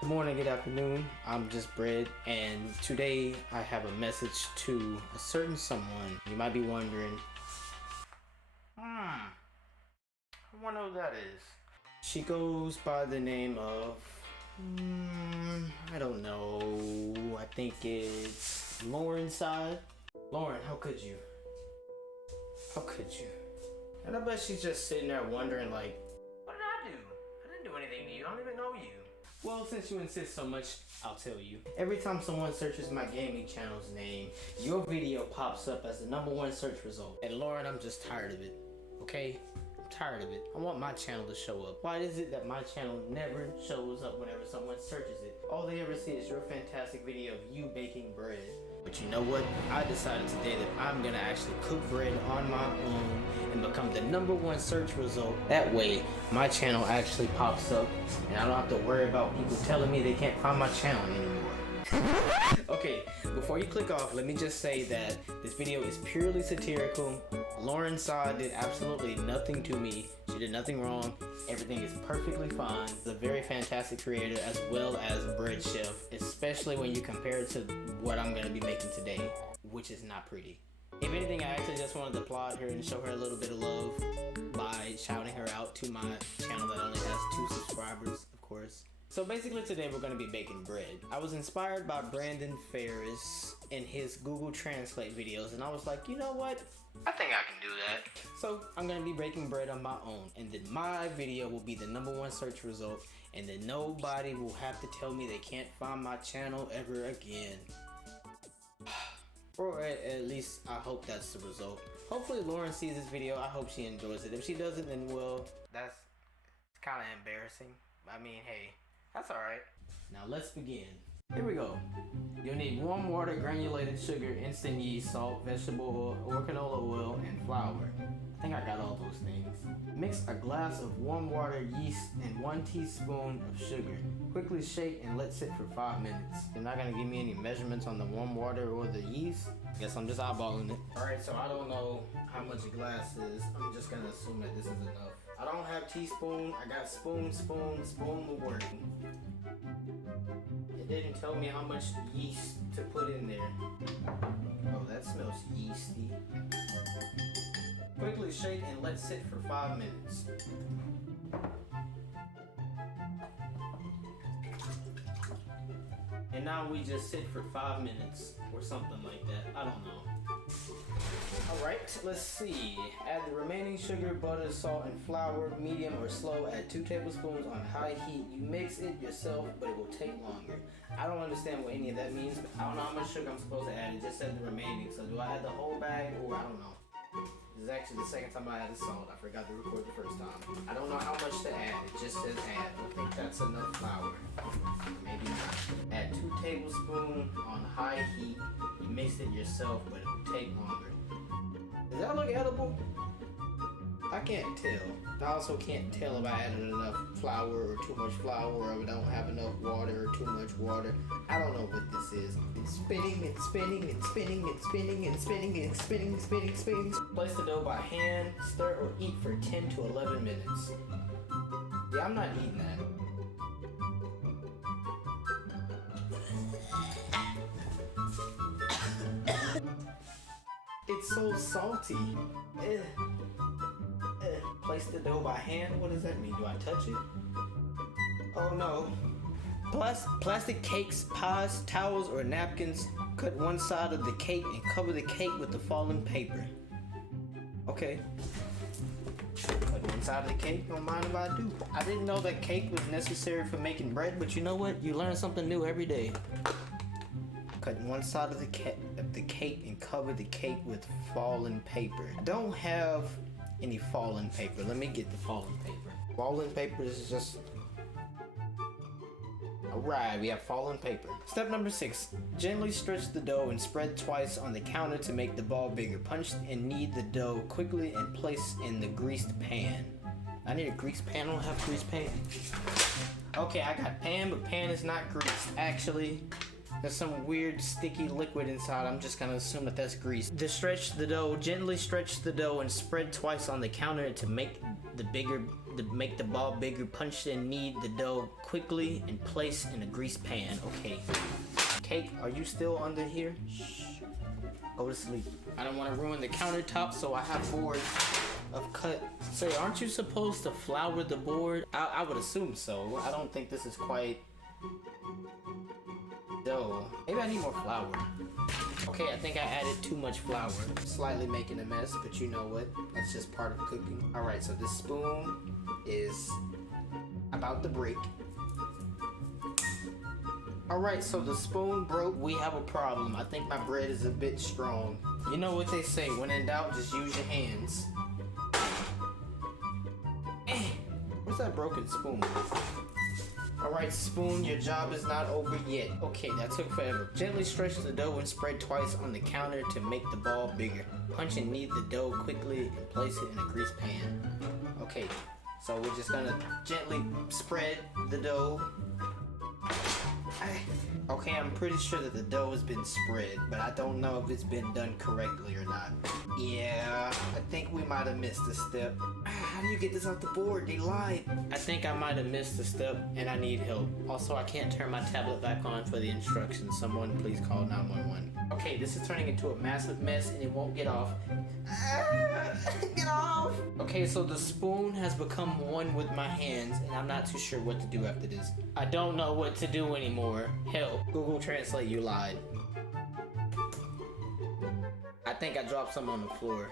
Good morning, good afternoon. I'm just Bread, and today I have a message to a certain someone. You might be wondering, I wonder who that is. She goes by the name of, I don't know. I think it's LaurenzSide. Lauren, how could you? How could you? And I bet she's just sitting there wondering, like, what did I do? I didn't do anything to you. I don't even know you. Well, since you insist so much, I'll tell you. Every time someone searches my gaming channel's name, your video pops up as the #1 search result. And Lauren, I'm just tired of it, okay? I'm tired of it. I want my channel to show up. Why is it that my channel never shows up whenever someone searches it? All they ever see is your fantastic video of you baking bread. But you know what? I decided today that I'm gonna actually cook bread on my own and become the #1 search result. That way, my channel actually pops up and I don't have to worry about people telling me they can't find my channel anymore. Okay, before you click off, let me just say that this video is purely satirical. LaurenzSide did absolutely nothing to me. She did nothing wrong. Everything is perfectly fine. She's a very fantastic creator as well as bread chef, especially when you compare it to what I'm going to be making today, which is not pretty. If anything, I actually just wanted to applaud her and show her a little bit of love by shouting her out to my channel that only has 2 subscribers, of course. So basically today we're going to be baking bread. I was inspired by ImBrandonFarris in his Google Translate videos, and I was like, you know what? I think I can do that. So I'm going to be baking bread on my own, and then my video will be the #1 search result, and then nobody will have to tell me they can't find my channel ever again. Or at least I hope that's the result. Hopefully Lauren sees this video. I hope she enjoys it. If she doesn't, then well, that's kind of embarrassing. I mean, hey, that's alright. Now let's begin. Here we go. You'll need warm water, granulated sugar, instant yeast, salt, vegetable oil, or canola oil, and flour. I think I got all those things. Mix a glass of warm water, yeast, and 1 teaspoon of sugar. Quickly shake and let sit for 5 minutes. You're not gonna give me any measurements on the warm water or the yeast? Guess I'm just eyeballing it. Alright, so I don't know how much a glass is. I'm just gonna assume that this is enough. I don't have teaspoon. I got spoon will work. It didn't tell me how much yeast to put in there. Oh, that smells yeasty. Quickly shake and let sit for 5 minutes. And now we just sit for 5 minutes or something like that. I don't know. Alright, let's see. Add the remaining sugar, butter, salt, and flour, medium or slow. Add 2 tablespoons on high heat. You mix it yourself, but it will take longer. I don't understand what any of that means. I don't know how much sugar I'm supposed to add. It just said the remaining. So do I add the whole bag or I don't know. This is actually the second time I added salt. I forgot to record the first time. I don't know how much to add. It just says add. I think that's enough flour. Maybe not. Add 2 tablespoons on high heat. You mix it yourself, but it will take longer. Does that look edible? I can't tell. I also can't tell if I added enough flour or too much flour, or if I don't have enough water or too much water. I don't know what this is. It's spinning and spinning and spinning and spinning and spinning and spinning. Place the dough by hand, stir or eat for 10 to 11 minutes. Yeah, I'm not eating that. It's so salty. Place the dough by hand? What does that mean? Do I touch it? Oh no. Plastic cakes, pies, towels, or napkins. Cut one side of the cake and cover the cake with the fallen paper. Okay. Cut one side of the cake, don't mind if I do. I didn't know that cake was necessary for making bread, but you know what? You learn something new every day. Cut one side of the cake and cover the cake with fallen paper. I don't have any fallen paper. Let me get the fallen paper. Fallen paper is just... Alright, we have fallen paper. Step number 6. Gently stretch the dough and spread twice on the counter to make the ball bigger. Punch and knead the dough quickly and place in the greased pan. I need a greased pan. I don't have greased pan. Okay, I got pan, but pan is not greased. Actually, there's some weird sticky liquid inside. I'm just gonna assume that that's grease. Gently stretch the dough and spread twice on the counter to make the to make the ball bigger, punch and knead the dough quickly and place in a greased pan. Okay. Cake, are you still under here? Shh. Go to sleep. I don't want to ruin the countertop, so I have boards of cut. Say, aren't you supposed to flour the board? I would assume so. I don't think this is quite dough. Maybe I need more flour. Okay, I think I added too much flour. Slightly making a mess, but you know what? That's just part of cooking. All right, so this spoon is about to break. All right, so the spoon broke. We have a problem. I think my bread is a bit strong. You know what they say, when in doubt, just use your hands. Where's that broken spoon? All right, spoon, your job is not over yet. Okay, that took forever. Gently stretch the dough and spread twice on the counter to make the ball bigger. Punch and knead the dough quickly and place it in a greased pan. Okay, so we're just gonna gently spread the dough. Okay, I'm pretty sure that the dough has been spread, but I don't know if it's been done correctly or not. Yeah, I think we might have missed a step. How do you get this off the board? They lied. I think I might have missed a step and I need help. Also, I can't turn my tablet back on for the instructions. Someone please call 911. Okay, this is turning into a massive mess and it won't get off. Get off! Okay, so the spoon has become one with my hands and I'm not too sure what to do after this. I don't know what to do anymore. Help. Google Translate, you lied. I think I dropped some on the floor.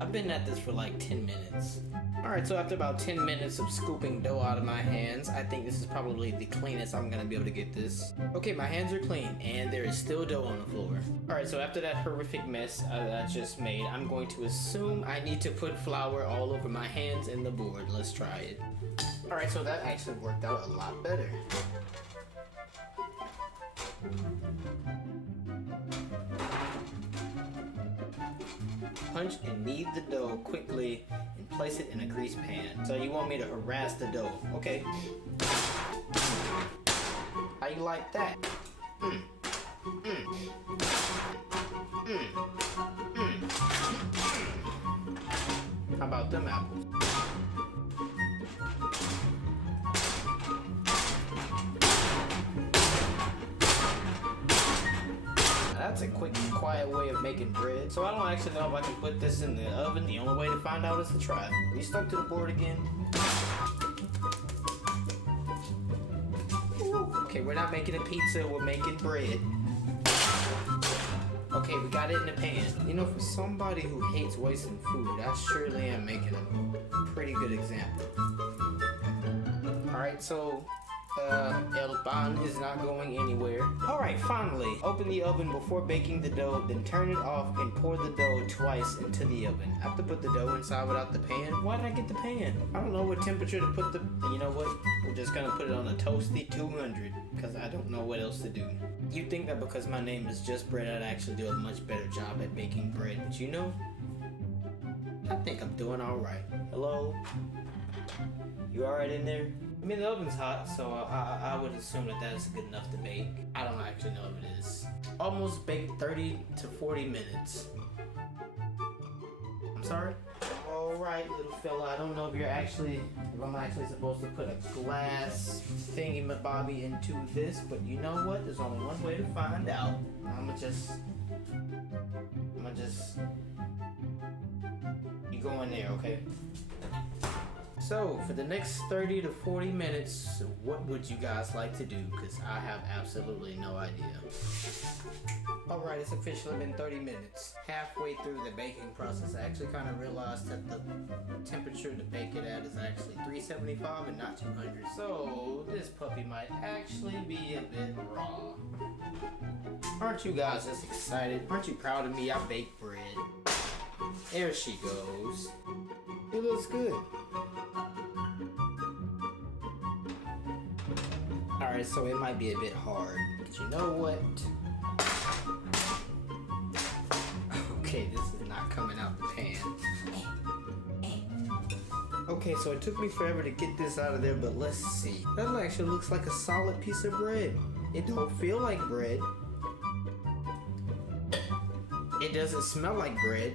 I've been at this for like 10 minutes. Alright, so after about 10 minutes of scooping dough out of my hands, I think this is probably the cleanest I'm gonna be able to get this. Okay, my hands are clean, and there is still dough on the floor. Alright, so after that horrific mess I just made, I'm going to assume I need to put flour all over my hands and the board. Let's try it. Alright, so that actually worked out a lot better. Punch and knead the dough quickly and place it in a greased pan. So you want me to harass the dough, okay? How you like that? How about them apples? That's a quick and quiet way of making bread. So I don't actually know if I can put this in the oven. The only way to find out is to try. We stuck to the board again. Okay, we're not making a pizza, we're making bread. Okay, we got it in the pan. You know, for somebody who hates wasting food, I surely am making a pretty good example. Alright, so El Pan is not going anywhere. Alright, finally, open the oven before baking the dough, then turn it off and pour the dough twice into the oven. I have to put the dough inside without the pan. Why did I get the pan? I don't know what temperature to put the... You know what? We're just gonna put it on a toasty 200 because I don't know what else to do. You'd think that because my name is Just Bread, I'd actually do a much better job at baking bread, but you know, I think I'm doing alright. Hello? You alright in there? I mean, the oven's hot, so I would assume that that's good enough to bake. I don't actually know if it is. Almost baked 30 to 40 minutes. I'm sorry? Alright, little fella, I don't know if I'm actually supposed to put a glass thingy-mabobby into this, but you know what? There's only one way to find out. I'ma just... You go in there, okay? So, for the next 30 to 40 minutes, what would you guys like to do? Because I have absolutely no idea. Alright, it's officially been 30 minutes. Halfway through the baking process, I actually kind of realized that the temperature to bake it at is actually 375 and not 200. So, this puppy might actually be a bit raw. Aren't you guys just excited? Aren't you proud of me? I baked bread. There she goes. It looks good. Alright, so it might be a bit hard, but you know what? Okay, this is not coming out the pan. Okay, so it took me forever to get this out of there, but let's see. That actually looks like a solid piece of bread. It don't feel like bread. It doesn't smell like bread.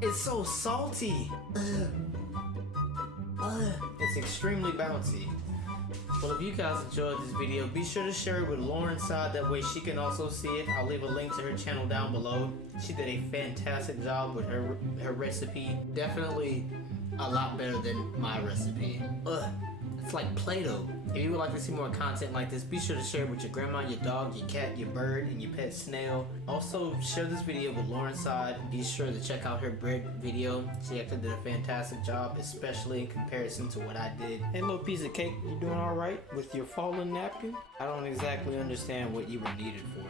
It's so salty. It's extremely bouncy. Well, if you guys enjoyed this video, be sure to share it with LaurenzSide. That way she can also see it. I'll leave a link to her channel down below. She did a fantastic job with her recipe. Definitely a lot better than my recipe. It's like Play-Doh. If you would like to see more content like this, be sure to share it with your grandma, your dog, your cat, your bird, and your pet snail. Also, share this video with LaurenzSide. Be sure to check out her bread video. She actually did a fantastic job, especially in comparison to what I did. Hey, little piece of cake, you doing all right with your fallen napkin? I don't exactly understand what you were needed for.